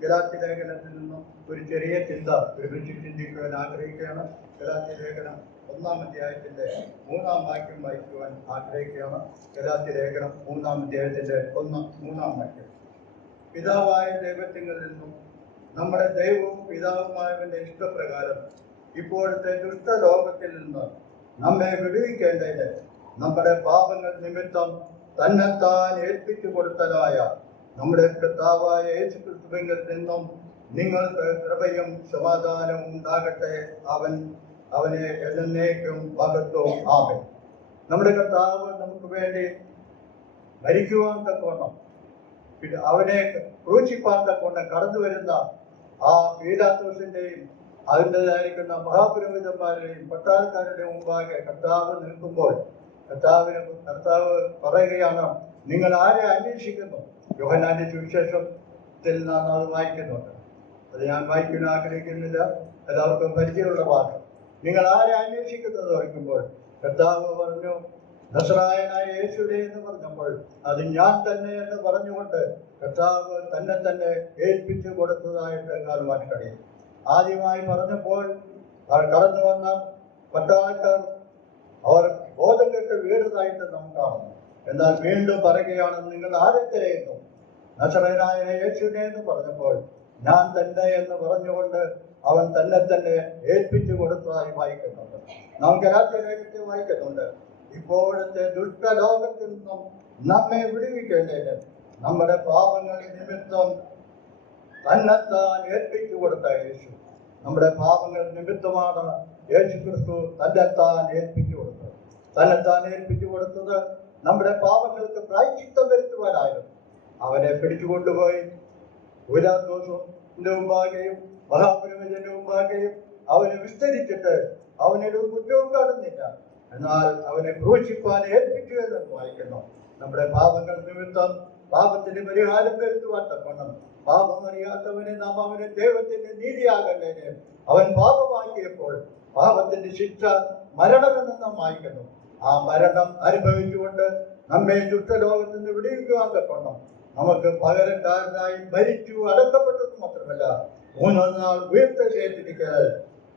ഗലാത്യ ലേഖനത്തിൽ നിന്നും ഒരു ചെറിയ ചിന്ത ഒരുമിച്ച് ചിന്തിക്കുവാൻ ആഗ്രഹിക്കുകയാണ്. ഗലാത്യ ലേഖനം 1-ാം അധ്യായത്തിന്റെ 3-ാം വാക്യം വായിക്കുവാൻ ആഗ്രഹിക്കുകയാണ്. ഗലാത്യ ലേഖനം 3-ാം അധ്യായത്തിന്റെ 3-ാം വാക്യം. പിതാവായ ദൈവത്തിൽ നിന്നും നമ്മുടെ ദൈവവും പിതാവുമായവന്റെ ഇഷ്ടപ്രകാരം ഇപ്പോഴത്തെ ദുഷ്ടലോകത്തിൽ നിന്ന് നമ്മെ വിടുവിക്കേണ്ടതിന് നമ്മുടെ പാപങ്ങൾ നിമിത്തം തന്നെത്താൻ ഏൽപ്പിച്ചു കൊടുത്തതായ നമ്മുടെ കർത്താവായ യേശുക്രിസ്തുവിൽ നിന്നും നിങ്ങൾക്ക് കൃപയും സമാധാനവും ഉണ്ടാകട്ടെ. അവനെ എന്നേക്കും മഹത്വവും ആമേൻ. നമ്മുടെ കർത്താവ് നമുക്ക് വേണ്ടി മരിക്കുവാൻ തക്കവണ്ണം, പിന്നെ അവനെ ക്രൂശിപ്പാൻ തക്കവണ്ണം കടന്നു വരുന്ന ആ പീലാത്തോസിന്റെയും അതിൻ്റെതായിരിക്കുന്ന മഹാപുരോഹിതന്മാരുടെയും പട്ടാളക്കാരുടെയും മുമ്പാകെ കർത്താവ് നിൽക്കുമ്പോൾ കർത്താവ് പറയുകയാണ്, നിങ്ങൾ ആരെ അന്വേഷിക്കുന്നു? യോഹന്നാന്റെ സുവിശേഷത്തിൽ നാം അത് വായിക്കുന്നുണ്ട്. അത് ഞാൻ വായിക്കാൻ ആഗ്രഹിക്കുന്നില്ല, എല്ലാവർക്കും പരിചയമുള്ള ഭാഗം. നിങ്ങൾ ആരെ അന്വേഷിക്കുന്നത് ചോദിക്കുമ്പോൾ കർത്താവ് പറഞ്ഞു, നസറായനായ യേശുവേ എന്ന് പറഞ്ഞപ്പോൾ അത് ഞാൻ തന്നെ എന്ന് പറഞ്ഞുകൊണ്ട് കർത്താവ് തന്നെ ഏൽപ്പിച്ചു കൊടുത്തതായിട്ട് കാണുവാൻ കഴിയും. ആദ്യമായി പറഞ്ഞപ്പോൾ കടന്നു വന്ന പട്ടാളക്കാർ അവർ ബോധം കെട്ട് വീണതായിട്ട് നാം കാണുന്നു. എന്നാൽ വീണ്ടും പറയുകയാണ്, നിങ്ങൾ ആരെ തിരയുന്നു? നസറേയനായ യേശുവിനെ എന്ന് പറഞ്ഞപ്പോൾ ഞാൻ തന്നെ എന്ന് പറഞ്ഞുകൊണ്ട് അവൻ തന്നെ ഏൽപ്പിച്ചു കൊടുത്തതായി വായിക്കുന്നുണ്ട്. നാം ഗലാത്യ ലേഖനത്തിൽ വായിക്കുന്നുണ്ട്, ഇപ്പോഴത്തെ ദുഷ്ടലോകത്തിൽ നിന്നും നമ്മെ വിടുവിക്കേണ്ടതിന് നമ്മുടെ പാപങ്ങൾ നിമിത്തം തന്നെത്താൻ ഏൽപ്പിച്ചു കൊടുത്ത യേശു. നമ്മുടെ പാപങ്ങൾ നിമിത്തമാണ് യേശു ക്രിസ്തു തന്നെത്താൻ ഏൽപ്പിച്ചു കൊടുത്തത്. തന്നെത്താൻ ഏൽപ്പിച്ചു കൊടുത്തത് നമ്മുടെ പാപങ്ങൾക്ക് പ്രായശ്ചിത്തം വരുത്തുവാനായിരുന്നു. അവനെ പിടിച്ചുകൊണ്ടുപോയി പീലാത്തോസിന്റെ മുമ്പാകെയും മഹാപുരോഹിതന്റെ മുമ്പാകെയും അവനെ വിസ്തരിച്ചിട്ട് അവനൊരു കുറ്റവും കാണുന്നില്ല. എന്നാൽ അവനെ ക്രൂശിപ്പാൻ ഏൽപ്പിച്ചു എന്ന് വായിക്കുന്നു. നമ്മുടെ പാപങ്ങൾ നിമിത്തം പാപത്തിന് പരിഹാരം വരുത്തുവാൻ തക്കണം. പാപം അറിയാത്തവനെ നാം അവന് ദൈവത്തിന്റെ നീതിയാകേണ്ടതിന് അവൻ പാപമാക്കിയപ്പോൾ പാപത്തിന്റെ ശിക്ഷ മരണമെന്ന് നാം വായിക്കുന്നു. ആ മരണം അനുഭവിച്ചുകൊണ്ട് നമ്മെ ദുഷ്ടലോകത്തിൽ നിന്ന് വിടുവിക്കുവാൻ തക്കണം. നമുക്ക് പകരക്കാരനായി മരിച്ചു അടക്കപ്പെട്ടത് മാത്രമല്ല, 3-ാം നാൾ ഉയർത്തെഴുന്നേറ്റിരിക്കൽ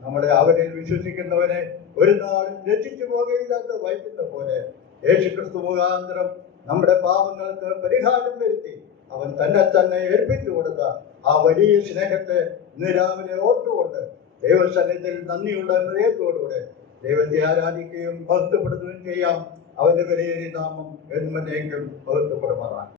നമ്മുടെ അവനിൽ വിശ്വസിക്കുന്നവനെ ഒരു നാളും രക്ഷിച്ചു പോകുകയില്ലാത്ത വായിക്കുന്ന പോലെ യേശുക്രിസ്തു മുഖാന്തരം നമ്മുടെ പാപങ്ങൾക്ക് പരിഹാരം വരുത്തി അവൻ തന്നെ ഏൽപ്പിച്ചു കൊടുത്ത ആ വലിയ സ്നേഹത്തെ ഇന്ന് രാവിലെ ഓർത്തുകൊണ്ട് ദൈവസന്നിധിയിൽ നന്ദിയുള്ള ഹൃദയത്തോടുകൂടെ ദൈവത്തെ ആരാധിക്കുകയും ഭക്തപ്പെടുത്തുകയും ചെയ്യാം. അവന്റെ വിലയേറിയ നാമം എന്നേക്കും ഭക്തപ്പെടുമാറാണ്.